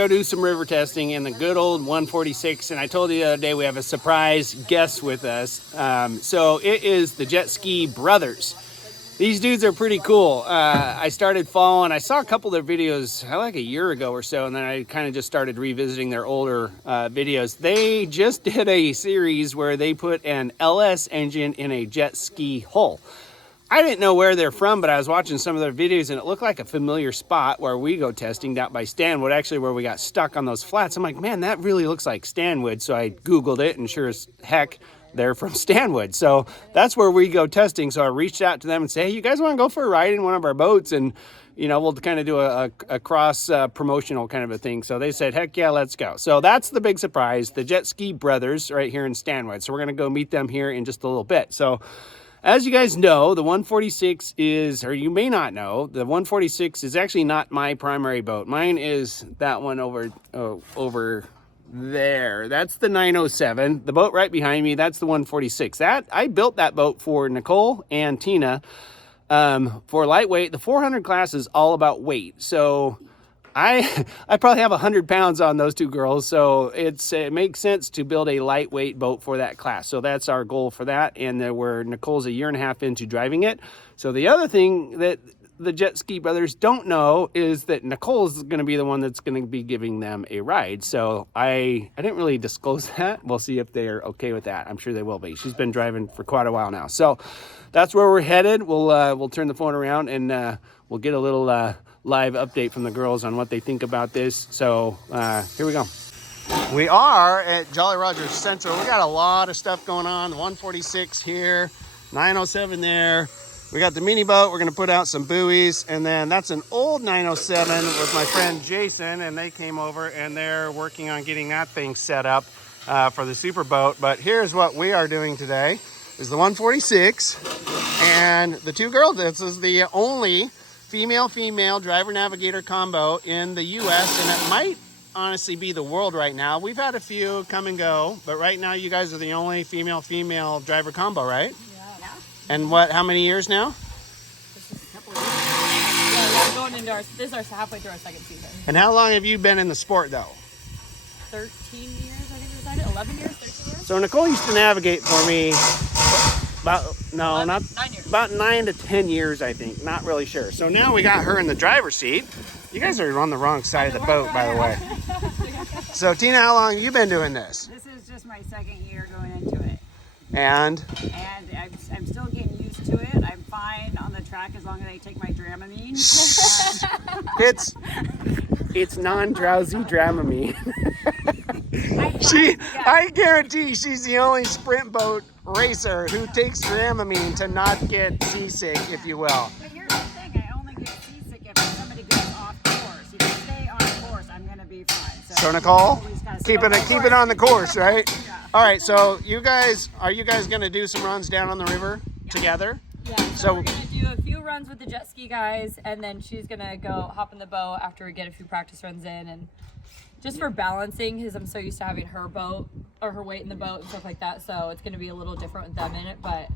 go do some river testing in the good old 146. And I told you the other day we have a surprise guest with us. So it is the Jet Ski Brothers. These dudes are pretty cool. I started following, I saw a couple of their videos like a year ago or so, and then I kind of just started revisiting their older videos. They just did a series where they put an LS engine in a jet ski hull. I didn't know where they're from, but I was watching some of their videos and it looked like a familiar spot where we go testing down by Stanwood, actually where we got stuck on those flats. I'm like, man, that really looks like Stanwood. So I Googled it and sure as heck, they're from Stanwood. So that's where we go testing. So I reached out to them and said, hey, you guys want to go for a ride in one of our boats? And, you know, we'll kind of do a cross promotional kind of a thing. So they said, heck yeah, let's go. So that's the big surprise, the Jet Ski Brothers right here in Stanwood. So we're going to go meet them here in just a little bit. So as you guys know, the 146 is, or you may not know, the 146 is actually not my primary boat. Mine is that one over there. That's the 907. The boat right behind me, that's the 146. I built that boat for Nicole and Tina for lightweight. The 400 class is all about weight. So I probably have 100 pounds on those two girls, so it makes sense to build a lightweight boat for that class. So that's our goal for that, and Nicole's a year and a half into driving it. So the other thing that the Jet Ski Brothers don't know is that Nicole's going to be the one that's going to be giving them a ride. So I didn't really disclose that. We'll see if they're okay with that. I'm sure they will be. She's been driving for quite a while now. So that's where we're headed. We'll turn the phone around and we'll get a little live update from the girls on what they think about this. So here we go. We are at Jolly Roger Central. We got a lot of stuff going on. 146 here, 907 there. We got the mini boat. We're going to put out some buoys, and then that's an old 907 with my friend Jason, and they came over and they're working on getting that thing set up for the super boat. But here's what we are doing today is the 146 and the two girls. This is the only female driver navigator combo in the US, and it might honestly be the world right now. We've had a few come and go, but right now you guys are the only female driver combo, right? Yeah. And how many years now? This is a couple of years. Yeah, we're going into this is halfway through our second season. And how long have you been in the sport though? 13 years, I think we decided. 11 years, 13 years. So Nicole used to navigate for me about 9 years. About 9 to 10 years, I think. Not really sure. So now we got her in the driver's seat. You guys are on the wrong side of the boat, by the way. So Tina, how long have you been doing this? This is just my second year going into it. And I'm still getting used to it. I'm fine on the track as long as I take my Dramamine. it's non-drowsy Dramamine. I guarantee she's the only sprint boat racer who takes Dramamine to not get seasick, if you will. But here's the thing, I only get seasick if somebody goes off course. If you stay on course, I'm gonna be fine. So Nicole, keep it on the course, right? Yeah. All right, so are you guys gonna do some runs down on the river together? Yeah, so we're going to do a few runs with the jet ski guys, and then she's going to go hop in the boat after we get a few practice runs in, and just for balancing, because I'm so used to having her boat or her weight in the boat and stuff like that, so it's going to be a little different with them in it, but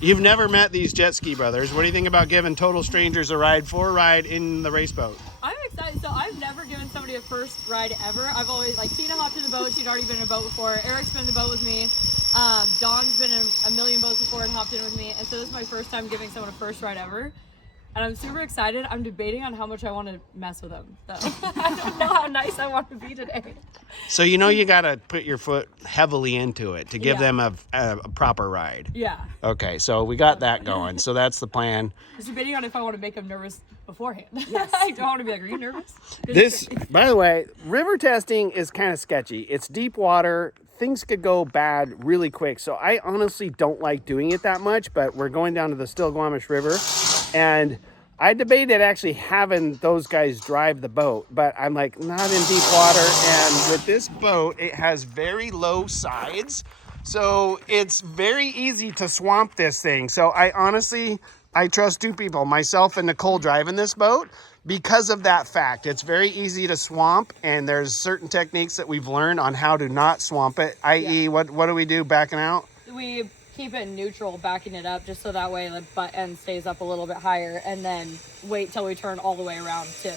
You've never met these Jet Ski Brothers. What do you think about giving total strangers a ride in the race boat? I'm excited. So I've never given somebody a first ride ever. I've always, like, Tina hopped in the boat. She'd already been in a boat before. Eric's been in the boat with me. Dawn's been in a million boats before and hopped in with me. And so this is my first time giving someone a first ride ever. And I'm super excited. I'm debating on how much I want to mess with them, though. I don't know how nice I want to be today. So you know you got to put your foot heavily into it to give them a proper ride. Yeah. Okay, so we got that going. So that's the plan. Just debating on if I want to make them nervous beforehand. Yes. I don't want to be like, are you nervous? By the way, river testing is kind of sketchy. It's deep water. Things could go bad really quick. So I honestly don't like doing it that much, but we're going down to the Stillaguamish River, and I debated actually having those guys drive the boat, but I'm like, not in deep water. And with this boat, it has very low sides, so it's very easy to swamp this thing. So I trust two people, myself and Nicole, driving this boat because of that fact. It's very easy to swamp, and there's certain techniques that we've learned on how to not swamp it, i.e. what do we do backing out? We keep it neutral, backing it up, just so that way the butt end stays up a little bit higher, and then wait till we turn all the way around to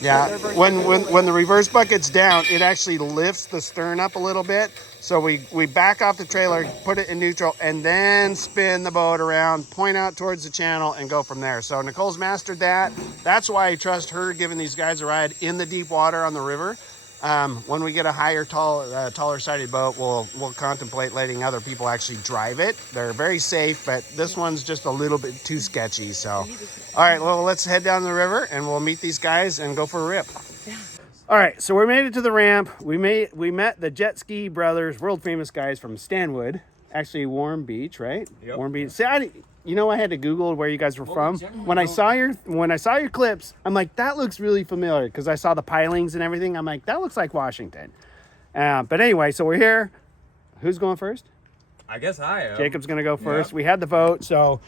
Yeah, when the reverse bucket's down, it actually lifts the stern up a little bit. So we back off the trailer, put it in neutral, and then spin the boat around, point out towards the channel, and go from there. So Nicole's mastered that. That's why I trust her giving these guys a ride in the deep water on the river. When we get a higher, taller sided boat, we'll contemplate letting other people actually drive it. They're very safe, but this one's just a little bit too sketchy. So, all right, well, let's head down the river and we'll meet these guys and go for a rip. All right, so we made it to the ramp. We met the jet ski brothers, world famous guys from Stanwood, actually Warm Beach, right? Yep. Warm Beach. See, I had to Google where you guys were from. When I saw your clips, I'm like, that looks really familiar because I saw the pilings and everything. I'm like, that looks like Washington. But anyway, so we're here. Who's going first? I guess I am. Jacob's gonna go first. Yep. We had the vote, so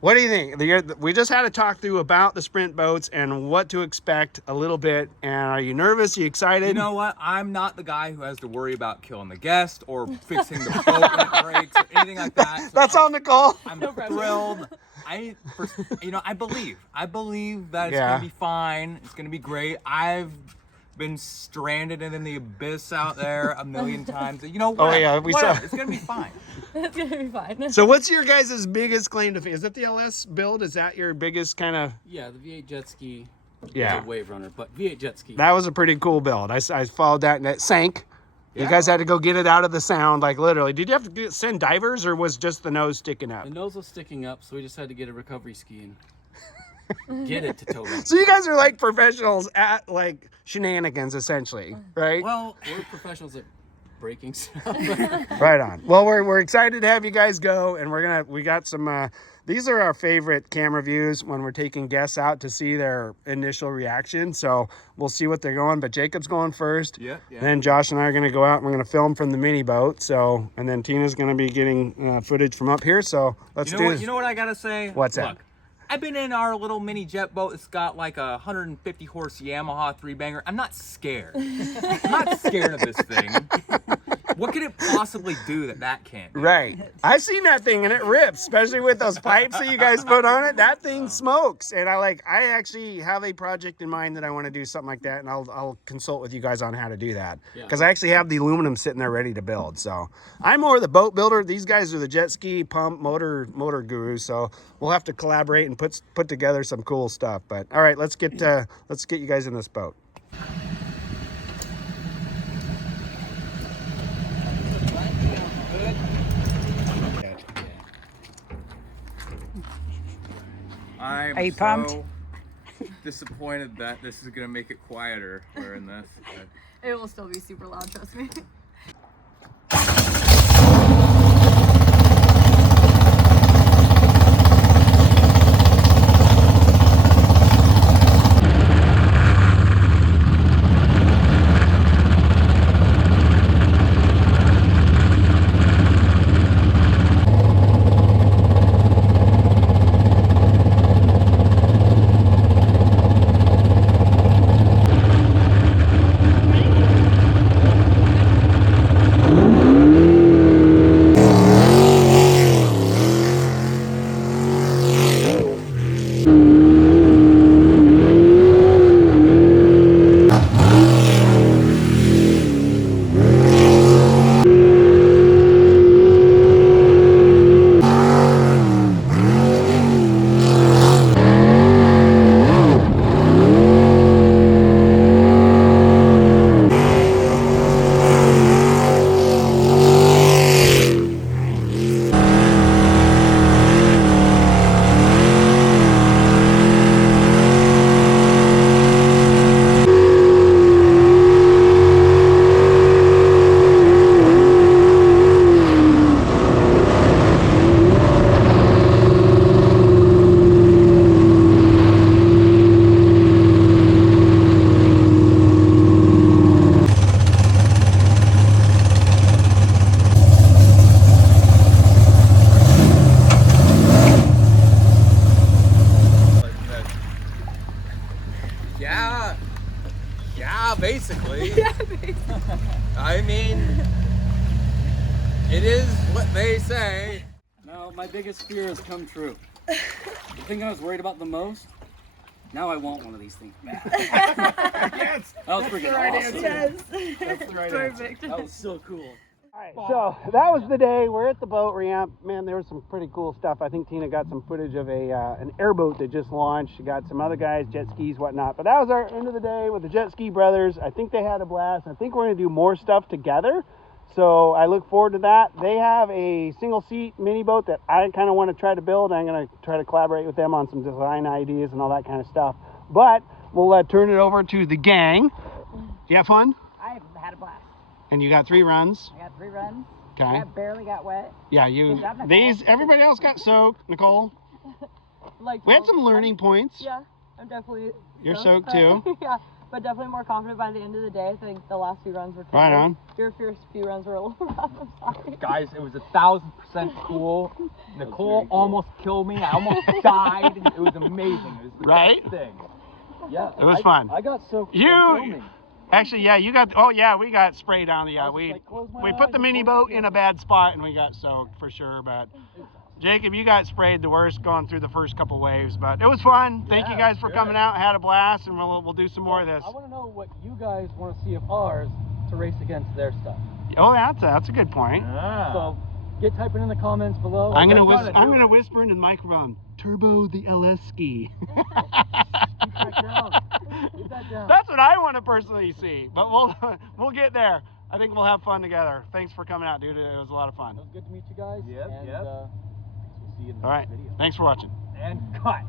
what do you think? We just had to talk through about the sprint boats and what to expect a little bit. And are you nervous? Are you excited? You know what? I'm not the guy who has to worry about killing the guest or fixing the boat when it breaks or anything like that. So That's all Nicole. I'm thrilled. I believe that it's gonna be fine. It's gonna be great. I've been stranded in the abyss out there a million times. You know what? Oh yeah, we saw. It's gonna be fine. It's gonna be fine. So what's your guys' biggest claim to fame? Is it the LS build? Is that your biggest kind of? Yeah, the V8 jet ski. Yeah. The Wave Runner, but V8 jet ski. That was a pretty cool build. I followed that and it sank. You Yeah. guys had to go get it out of the sound, like literally. Did you have to send divers or was just the nose sticking up? The nose was sticking up, so we just had to get a recovery ski and get it to tow it. So you guys are like professionals at like shenanigans, essentially, right? Well, We're professionals at breaking stuff. Right on. Well, we're excited to have you guys go, and we got some. These are our favorite camera views when we're taking guests out to see their initial reaction. So we'll see what they're going. But Jacob's going first. Yeah. Then Josh and I are going to go out and we're going to film from the mini boat. So, and then Tina's going to be getting footage from up here. So let's do this. You know what I gotta say? What's that? Look, I've been in our little mini jet boat. It's got like a 150 horse Yamaha 3-banger. I'm not scared. I'm not scared of this thing. What could it possibly do that can't do? Right. I've seen that thing and it rips, especially with those pipes that you guys put on it. That thing smokes. And I actually have a project in mind that I want to do something like that. And I'll consult with you guys on how to do that. Because I actually have the aluminum sitting there ready to build. So I'm more the boat builder. These guys are the jet ski pump motor gurus. So we'll have to collaborate and put together some cool stuff. But all right, let's get you guys in this boat. I'm Are you so pumped? disappointed that this is gonna make it quieter wearing this. It will still be super loud, trust me. Basically. I mean, it is what they say. No, my biggest fear has come true. The thing I was worried about the most Now I want one of these things bad. Yes. That was freaking awesome. That's the right answer. Perfect. That was so cool. So that was the day. We're at the boat ramp. Man, there was some pretty cool stuff. I think Tina got some footage of an airboat that just launched. She got some other guys, jet skis, whatnot. But that was our end of the day with the Jet Ski Brothers. I think they had a blast. I think we're going to do more stuff together. So I look forward to that. They have a single seat mini boat that I kind of want to try to build. I'm going to try to collaborate with them on some design ideas and all that kind of stuff. But we'll turn it over to the gang. You have fun? I've had a blast. And you got 3 runs. I got 3 runs. Okay. I barely got wet. Yeah, you. Good job, Nicole. Everybody else got soaked. Nicole, Like, we had some learning points. Yeah, I'm definitely. You're soaked too. Yeah, but definitely more confident by the end of the day. I think the last few runs were cool. Right on. Your first few runs were a little rough. I'm sorry. Guys, it was 1,000% cool. Nicole almost killed me. I almost died. It was amazing. It was the Right? best thing. Yeah. It was fun. I got soaked You- from filming. Actually, yeah, you got. Oh yeah, we got sprayed on the. I was We just like, close my we eyes put the and mini close boat the in a bad spot and we got soaked for sure. But Jacob, you got sprayed the worst going through the first couple waves. But it was fun. Thank you Yeah, guys for good. coming out. Had a blast, and we'll do some more of this. I want to know what you guys want to see of ours to race against their stuff. Oh, that's a good point. So get typing in the comments below. I'm gonna Let's I'm gonna whisper into the microphone. Turbo the LS ski. Keep that down. Keep that down. That's what I want to personally see. But we'll get there. I think we'll have fun together. Thanks for coming out, dude. It was a lot of fun. It was good to meet you guys. Yep, and, yep. we'll see you in the All right. next video. Thanks for watching. And cut.